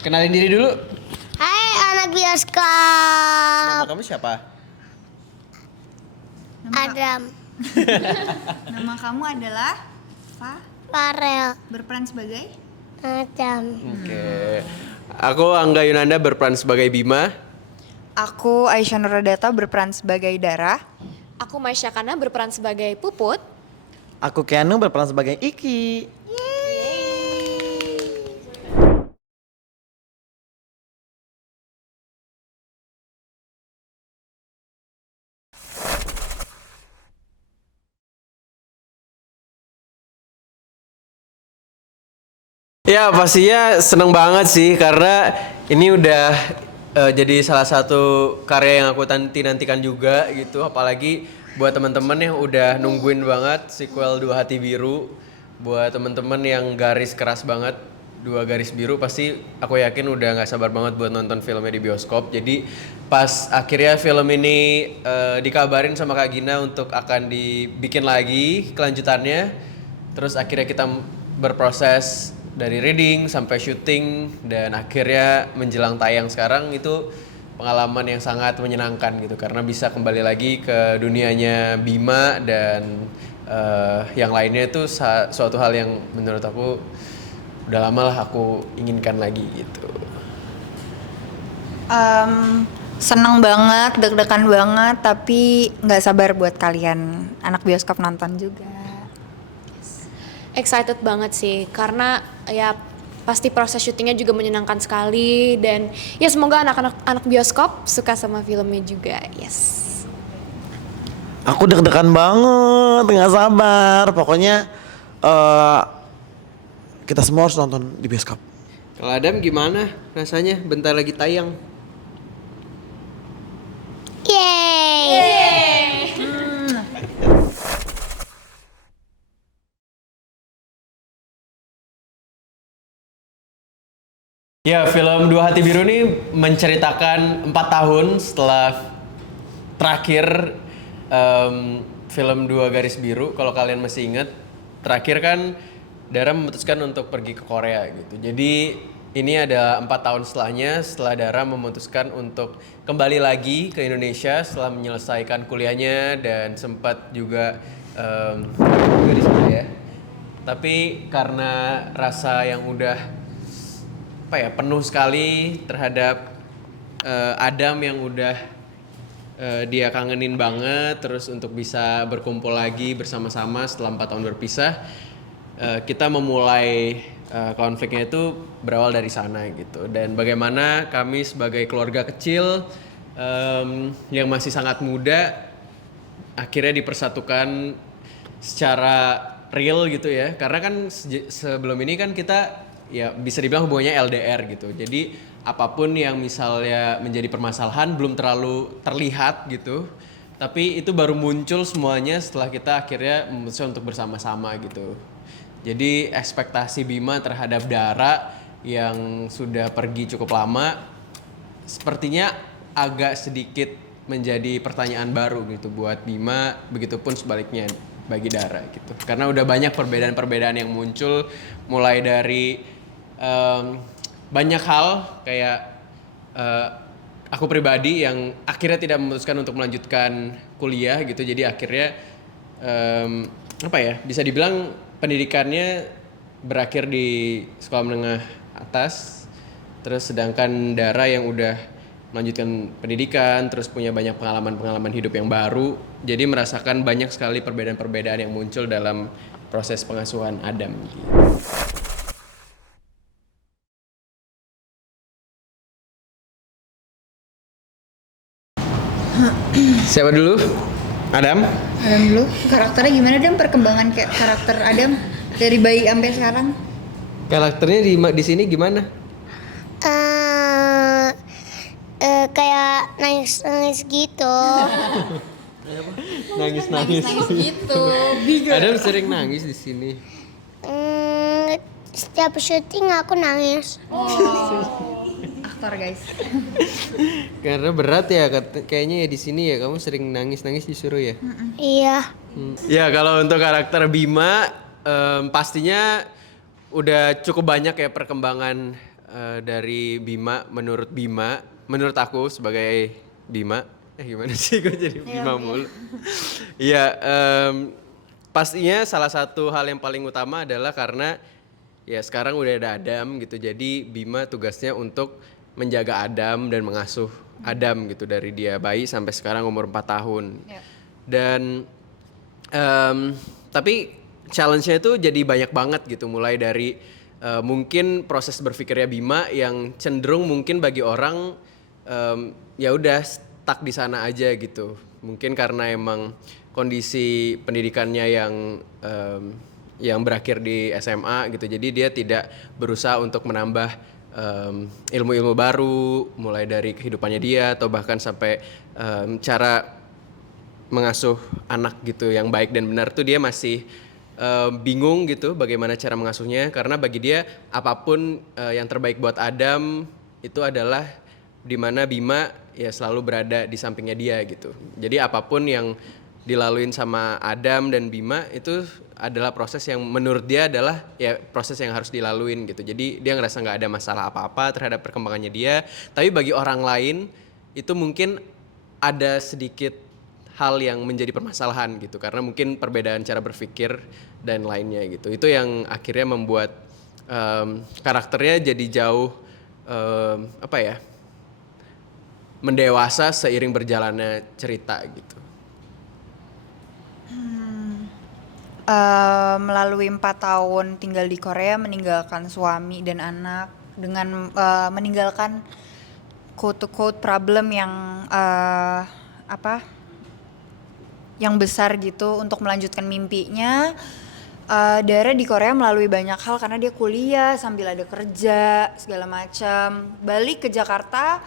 Kenalin diri dulu. Hai anak Nama bioskop. kamu siapa? Adam, Nama kamu adalah Farel, berperan sebagai Adam. Oke. Aku Angga Yunanda berperan sebagai Bima. Aku Aisyah Nuradata berperan sebagai Dara. Aku Maisha Kana berperan sebagai Puput. Aku Keanu berperan sebagai Iki. Ya pastinya seneng banget sih karena ini udah jadi salah satu karya yang aku nantikan juga gitu. Apalagi buat teman-teman yang udah nungguin banget sequel Dua Hati Biru. Buat teman-teman yang garis keras banget Dua Garis Biru pasti aku yakin udah nggak sabar banget buat nonton filmnya di bioskop. Jadi pas akhirnya film ini dikabarin sama Kak Gina untuk akan dibikin lagi kelanjutannya. Terus akhirnya kita berproses dari reading sampai syuting dan akhirnya menjelang tayang sekarang itu pengalaman yang sangat menyenangkan gitu karena bisa kembali lagi ke dunianya Bima dan yang lainnya itu suatu hal yang menurut aku udah lama lah aku inginkan lagi gitu. Seneng banget, deg-degan banget, tapi nggak sabar buat kalian anak bioskop nonton juga. Excited banget sih karena ya pasti proses syutingnya juga menyenangkan sekali dan ya semoga anak bioskop suka sama filmnya juga. Yes. Aku deg-degan banget, nggak sabar. Pokoknya kita semua harus nonton di bioskop. Kalau Adam gimana rasanya bentar lagi tayang? Yeay. Ya, film Dua Hati Biru ini menceritakan 4 tahun setelah terakhir film Dua Garis Biru. Kalau kalian masih ingat, terakhir kan Dara memutuskan untuk pergi ke Korea gitu. Jadi ini ada 4 tahun setelahnya, setelah Dara memutuskan untuk kembali lagi ke Indonesia setelah menyelesaikan kuliahnya dan sempat juga garis ya. Tapi karena rasa yang udah penuh sekali terhadap Adam yang udah dia kangenin banget, terus untuk bisa berkumpul lagi bersama-sama setelah 4 tahun berpisah, kita memulai konfliknya itu berawal dari sana gitu. Dan bagaimana kami sebagai keluarga kecil yang masih sangat muda akhirnya dipersatukan secara real gitu ya, karena kan sebelum ini kan kita ya bisa dibilang hubungannya LDR gitu. Jadi apapun yang misalnya menjadi permasalahan belum terlalu terlihat gitu. Tapi itu baru muncul semuanya setelah kita akhirnya memutuskan untuk bersama-sama gitu. Jadi ekspektasi Bima terhadap Dara yang sudah pergi cukup lama sepertinya agak sedikit menjadi pertanyaan baru gitu buat Bima, begitupun sebaliknya bagi Dara gitu. Karena udah banyak perbedaan-perbedaan yang muncul mulai dari banyak hal kayak aku pribadi yang akhirnya tidak memutuskan untuk melanjutkan kuliah gitu. Jadi akhirnya bisa dibilang pendidikannya berakhir di sekolah menengah atas. Terus sedangkan Dara yang udah melanjutkan pendidikan, terus punya banyak pengalaman-pengalaman hidup yang baru. Jadi merasakan banyak sekali perbedaan-perbedaan yang muncul dalam proses pengasuhan Adam. Siapa dulu? Adam? Adam dulu, karakternya gimana Adam? Perkembangan kayak karakter Adam dari bayi sampai sekarang? Karakternya di sini gimana? Kayak nangis gitu. Nangis gitu. Adam sering nangis di sini. Setiap syuting aku nangis. Aktor guys. Karena berat ya kayaknya ya di sini ya kamu sering nangis disuruh ya. Iya. Ya kalau untuk karakter Bima pastinya udah cukup banyak ya perkembangan dari Bima, menurut aku sebagai Bima, gimana sih gue jadi Bima mulu? Iya, pastinya salah satu hal yang paling utama adalah karena ya sekarang udah ada Adam gitu, jadi Bima tugasnya untuk menjaga Adam dan mengasuh Adam gitu dari dia bayi sampai sekarang umur 4 tahun. Dan tapi challenge-nya itu jadi banyak banget gitu, mulai dari mungkin proses berpikirnya Bima yang cenderung mungkin bagi orang ya udah stuck di sana aja gitu. Mungkin karena emang kondisi pendidikannya yang berakhir di SMA gitu. Jadi dia tidak berusaha untuk menambah ilmu-ilmu baru, mulai dari kehidupannya dia atau bahkan sampai cara mengasuh anak gitu yang baik dan benar tuh dia masih bingung gitu bagaimana cara mengasuhnya, karena bagi dia apapun yang terbaik buat Adam itu adalah dimana Bima ya selalu berada di sampingnya dia gitu. Jadi apapun yang dilaluin sama Adam dan Bima itu adalah proses yang menurut dia adalah ya proses yang harus dilaluin gitu. Jadi dia ngerasa nggak ada masalah apa-apa terhadap perkembangannya dia. Tapi bagi orang lain itu mungkin ada sedikit hal yang menjadi permasalahan gitu, karena mungkin perbedaan cara berpikir dan lainnya gitu. Itu yang akhirnya membuat karakternya jadi jauh mendewasa seiring berjalannya cerita gitu. Melalui 4 tahun tinggal di Korea, meninggalkan suami dan anak dengan meninggalkan quote-to-quote problem yang yang besar gitu untuk melanjutkan mimpinya. Dara di Korea melalui banyak hal karena dia kuliah sambil ada kerja segala macam. Balik ke Jakarta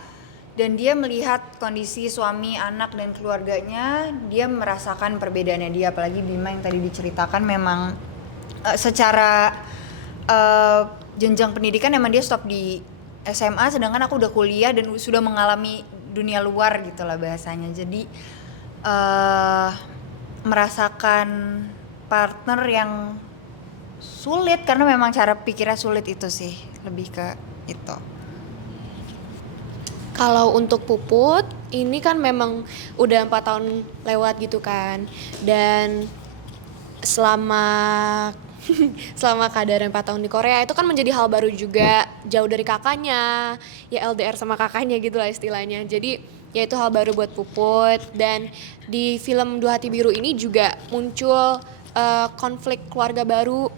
dan dia melihat kondisi suami, anak dan keluarganya. Dia merasakan perbedaannya dia, apalagi Bima yang tadi diceritakan memang secara jenjang pendidikan emang dia stop di SMA, sedangkan aku udah kuliah dan sudah mengalami dunia luar gitu lah bahasanya. Jadi merasakan partner yang sulit karena memang cara pikirnya sulit, itu sih lebih ke itu. Kalau untuk Puput, ini kan memang udah 4 tahun lewat gitu kan. Dan selama Kadara 4 tahun di Korea itu kan menjadi hal baru juga, jauh dari kakaknya, ya LDR sama kakaknya gitu lah istilahnya. Jadi ya itu hal baru buat Puput. Dan di film Dua Hati Biru ini juga muncul konflik keluarga baru,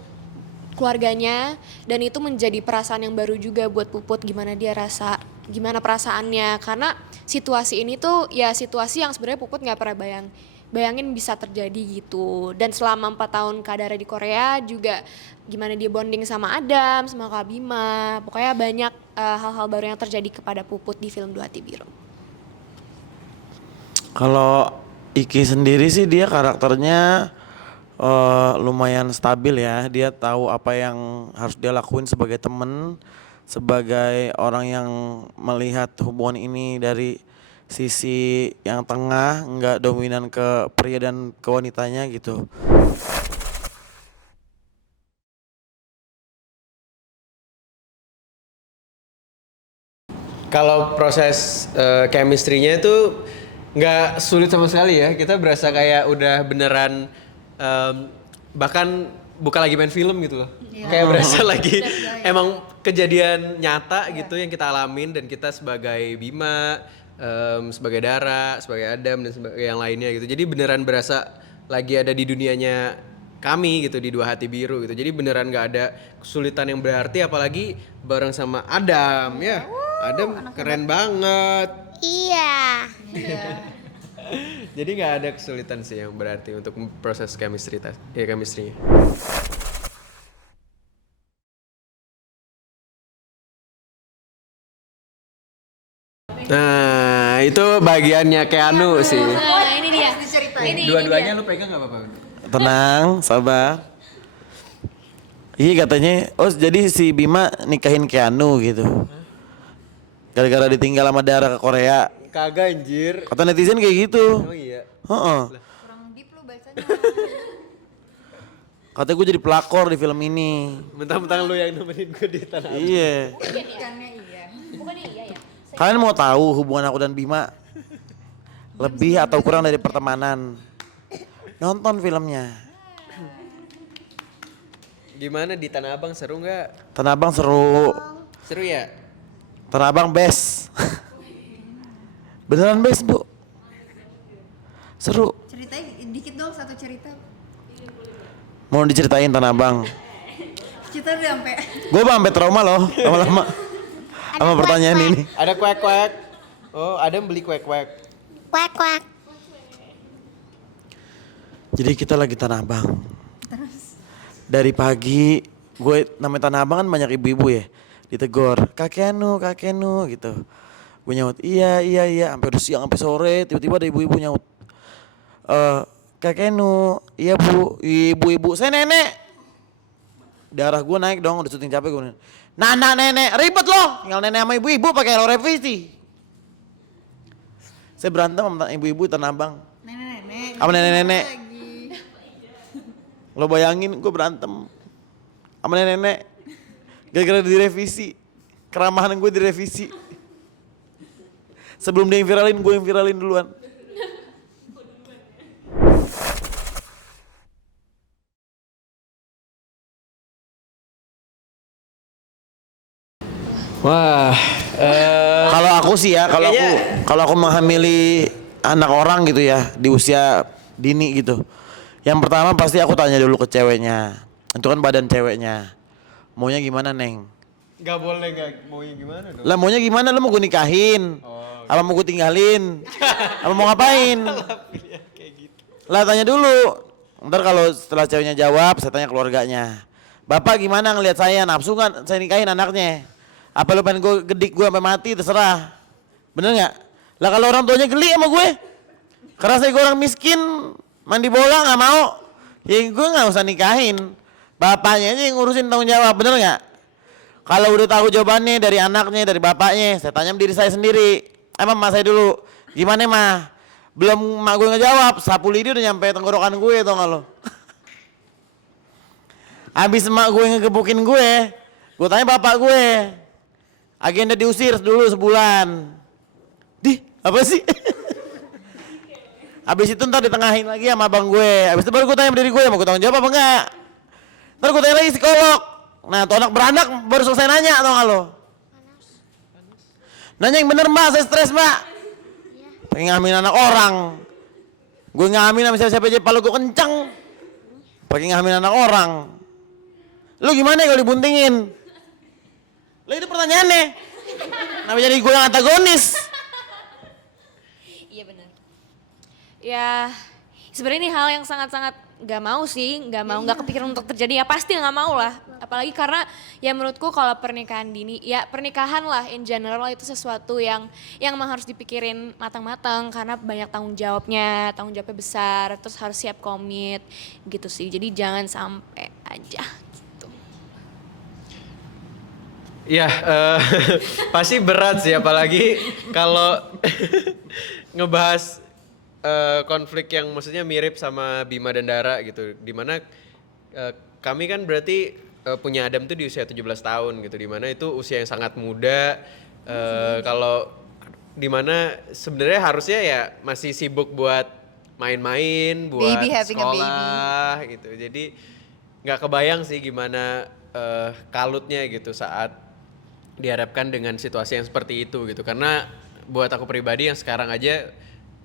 keluarganya, dan itu menjadi perasaan yang baru juga buat Puput, gimana perasaannya, karena situasi ini tuh ya situasi yang sebenarnya Puput nggak pernah bayangin bisa terjadi gitu. Dan selama 4 tahun Kadara di Korea juga gimana dia bonding sama Adam, sama Kak Bima, pokoknya banyak hal-hal baru yang terjadi kepada Puput di film Dua Hati Biru. Kalau Iki sendiri sih dia karakternya lumayan stabil ya. Dia tahu apa yang harus dia lakuin sebagai temen, sebagai orang yang melihat hubungan ini dari sisi yang tengah, nggak dominan ke pria dan ke wanitanya gitu. Kalau proses chemistry-nya itu nggak sulit sama sekali ya. Kita berasa kayak udah beneran bahkan bukan lagi main film gitu loh. Kayak berasa lagi emang kejadian nyata gitu yang kita alamin, dan kita sebagai Bima, sebagai Dara, sebagai Adam dan sebagai yang lainnya gitu. Jadi beneran berasa lagi ada di dunianya kami gitu, di Dua Hati Biru gitu. Jadi beneran nggak ada kesulitan yang berarti, apalagi bareng sama Adam ya. Adam keren banget. Iya. Jadi nggak ada kesulitan sih yang berarti untuk proses chemistry-nya. Nah, itu bagiannya Keanu sih. Nah ini dia. Dua-duanya lu pegang nggak apa-apa? Tenang, sabar. Iya katanya, oh jadi si Bima nikahin Keanu gitu. Gara-gara ditinggal sama Dara ke Korea. Kagak anjir. Kata netizen kayak gitu. Oh iya. Heeh. Kurang deep lu bacanya. Katanya gue jadi pelakor di film ini. Mentang-mentang lu yang nemenin gue di Tanah Abang. Iya. Bukannya iya. Bukannya iya ya? Kalian mau tahu hubungan aku dan Bima lebih atau kurang dari pertemanan? Nonton filmnya. Gimana di Tanah Abang, seru nggak? Tanah Abang seru. Seru ya? Tanah Abang best. Beneran best, Bu. Seru. Ceritain dikit dong satu cerita. Mau diceritain Tanah Abang. Kita udah sampai Gue sampai trauma loh lama-lama sama pertanyaan ini. Ada kuek-kuek. Oh, ada yang beli kuek-kuek. Kuak kuak. Jadi kita lagi Tanah Abang. Dari pagi, gue namanya Tanah Abang kan banyak ibu-ibu ya. Ditegor, kakek Anu gitu. Gue nyaut, iya. Sampai udah siang, sampai sore, tiba-tiba ada ibu-ibu nyaut. Kakek Anu, iya bu, ibu-ibu, saya nenek. Darah gue naik dong, udah syuting capek gue. Nana nenek, ribet loh. Tinggal nenek sama ibu-ibu pakai lo revisi. Saya berantem sama ibu-ibu Tanah Abang. nenek-nenek. Sama nenek-nenek. Lagi. Lo bayangin gue berantem sama nenek-nenek. Gara-gara direvisi. Keramahan gue direvisi. Sebelum dia yang viralin, gue yang viralin duluan. Wah, Kalau aku sih ya, Kayaknya- kalau aku menghamili anak orang gitu ya di usia dini gitu. Yang pertama pasti aku tanya dulu ke ceweknya. Itu kan badan ceweknya. Maunya gimana, Neng? nggak boleh nggak mau gimana dong? Lah maunya gimana? Lu mau gue nikahin? Apa mau gue tinggalin? Apa mau ngapain? Kayak gitu. Lah tanya dulu. Ntar kalau setelah ceweknya jawab, saya tanya keluarganya. Bapak gimana ngelihat saya? Nafsu nggak saya nikahin anaknya? Apa lu pengen gue gedik gue sampai mati? Terserah. Bener nggak? Lah kalau orang tuanya geli sama gue, karena saya gue orang miskin, mandi bola nggak mau, ya gue nggak usah nikahin. Bapaknya aja yang ngurusin tanggung jawab, bener nggak? Kalau udah tahu jawabannya dari anaknya, dari bapaknya, saya tanya diri saya sendiri. Emang emak saya dulu, gimana mah? Belum emak gue ngejawab, sapu lidi udah nyampe tenggorokan gue, tau gak lo? Abis emak gue ngegebukin gue tanya bapak gue, agenda diusir dulu sebulan. Di, apa sih? Abis itu ntar ditengahin lagi sama abang gue. Abis itu baru gue tanya sama diri gue, mau gue tanggung jawab apa enggak? Ntar gue tanya lagi psikolog. Nah tuh anak beranak baru selesai nanya, tau gak lo? Nanya yang bener mbak, saya stres mbak. Pengen ngamin anak orang. Gue ngamin sama siapa-siapa aja palu gue kenceng. Pengen ngamin anak orang. Lu gimana kalau dibuntingin? Lah itu pertanyaannya. Kenapa jadi gue yang antagonis? Iya benar. Ya sebenarnya ini hal yang sangat-sangat nggak mau sih, nggak kepikiran untuk terjadi, ya pasti nggak mau lah. Apalagi karena ya menurutku kalau pernikahan dini, ya pernikahan lah in general itu sesuatu yang memang harus dipikirin matang-matang karena banyak tanggung jawabnya besar, terus harus siap komit gitu sih. Jadi jangan sampai aja gitu. Ya, pasti berat sih, apalagi kalau ngebahas konflik yang maksudnya mirip sama Bima dan Dara gitu. Dimana kami kan berarti punya Adam tuh di usia 17 tahun gitu. Dimana itu usia yang sangat muda. Kalau dimana sebenarnya harusnya ya masih sibuk buat main-main, buat Baby, having a sekolah gitu. Jadi nggak kebayang sih gimana kalutnya gitu saat dihadapkan dengan situasi yang seperti itu gitu. Karena buat aku pribadi yang sekarang aja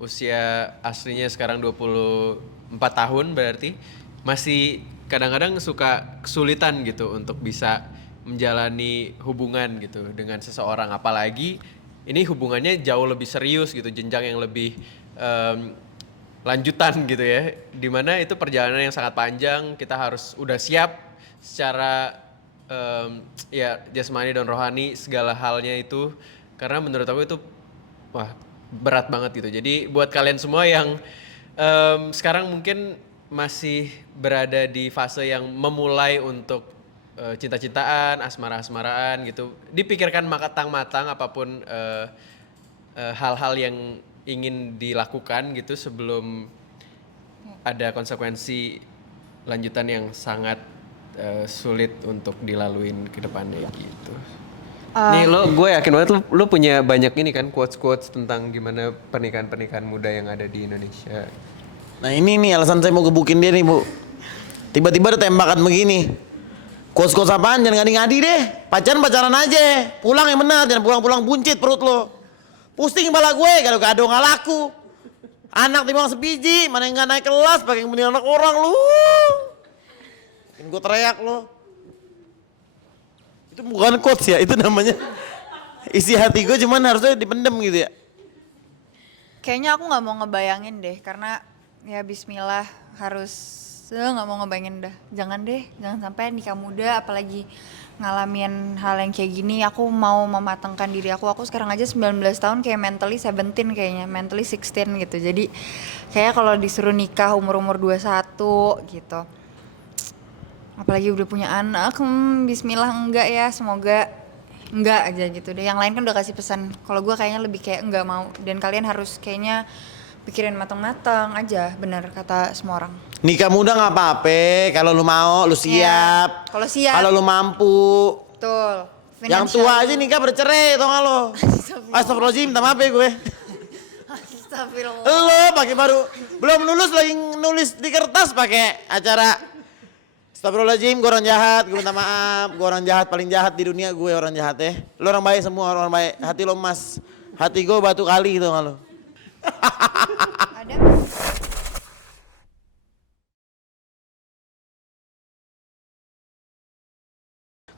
usia aslinya sekarang 24 tahun berarti masih kadang-kadang suka kesulitan gitu untuk bisa menjalani hubungan gitu dengan seseorang, apalagi ini hubungannya jauh lebih serius gitu, jenjang yang lebih lanjutan gitu ya, dimana itu perjalanan yang sangat panjang, kita harus udah siap secara ya jasmani dan rohani segala halnya itu, karena menurut aku itu wah berat banget gitu. Jadi buat kalian semua yang sekarang mungkin masih berada di fase yang memulai untuk cinta-cintaan, asmara-asmaraan gitu, dipikirkan matang-matang apapun hal-hal yang ingin dilakukan gitu sebelum ada konsekuensi lanjutan yang sangat sulit untuk dilaluin ke depannya gitu. Nih gue yakin banget lo punya banyak ini kan quotes tentang gimana pernikahan muda yang ada di Indonesia. Nah ini nih alasan saya mau gebukin dia nih Bu. Tiba-tiba ada tembakan begini. Quotes apaan? Jangan ngadi-ngadi deh. Pacaran aja. Pulang yang benar, jangan pulang-pulang buncit perut lo. Pusing kepala gue, gado-gado nggak laku. Anak timbang sebiji, mana yang nggak naik kelas, pakai kemudian anak orang lu. Bikin gue teriak lo. Itu bukan quotes ya, itu namanya isi hati gue cuman harusnya dipendem gitu ya. Kayaknya aku nggak mau ngebayangin deh, karena ya Bismillah harus nggak mau ngebayangin dah. Jangan deh, jangan sampai nikah muda, apalagi ngalamin hal yang kayak gini. Aku mau mematangkan diri aku. Aku sekarang aja 19 tahun kayak mentally 17 kayaknya, mentally 16 gitu. Jadi kayak kalau disuruh nikah umur 21 gitu. Apalagi udah punya anak, Bismillah enggak ya, semoga enggak aja gitu deh. Yang lain kan udah kasih pesan. Kalau gue kayaknya lebih kayak enggak mau. Dan kalian harus kayaknya pikirin matang-matang aja, benar kata semua orang. Nikah muda nggak apa-apa, kalau lu mau, lu siap. Kalau siap. Kalau lu mampu. Betul. Yang tua aja nikah bercerai, tau gak lo? Astagfirullahaladzim, minta maaf ya gue. Astagfirullah. Lo pakai baru belum lulus lagi nulis di kertas pakai acara. Astagfirullahaladzim, gue orang jahat, gue minta maaf, gue orang jahat paling jahat di dunia, gue orang jahat ya. Lo orang baik semua, orang baik. Hati lo emas, hati gue batu kali gitu nggak lo? Ada.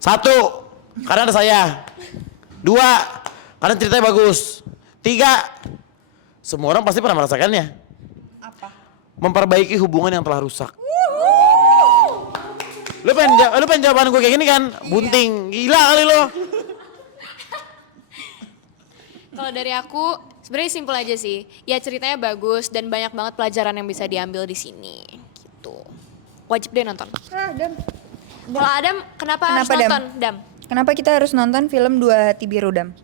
Satu, karena ada saya. Dua, karena ceritanya bagus. Tiga, semua orang pasti pernah merasakannya. Apa? Memperbaiki hubungan yang telah rusak. Lu pengen jawaban gue kayak gini kan? Bunting, gila kali lo. Kalau dari aku sebenarnya simpel aja sih. Ya ceritanya bagus dan banyak banget pelajaran yang bisa diambil di sini. Gitu. Wajib deh nonton. Adam. Kalau Adam, kenapa harus Kenapa, Dam? nonton, Dam? Kenapa kita harus nonton film Dua Hati Biru, Dam?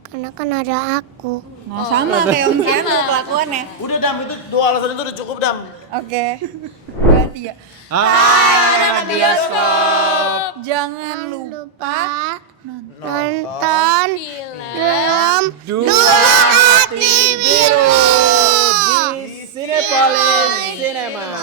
Karena kan ada aku. Nah, sama kayak Om Kian tuh kelakuannya. Udah Dam, itu dua alasan itu udah cukup Dam. Oke. Berarti ya. Hai anak bioskop. Jangan lupa Nonton film Dua Hati Biru di Cinepolis Cinema.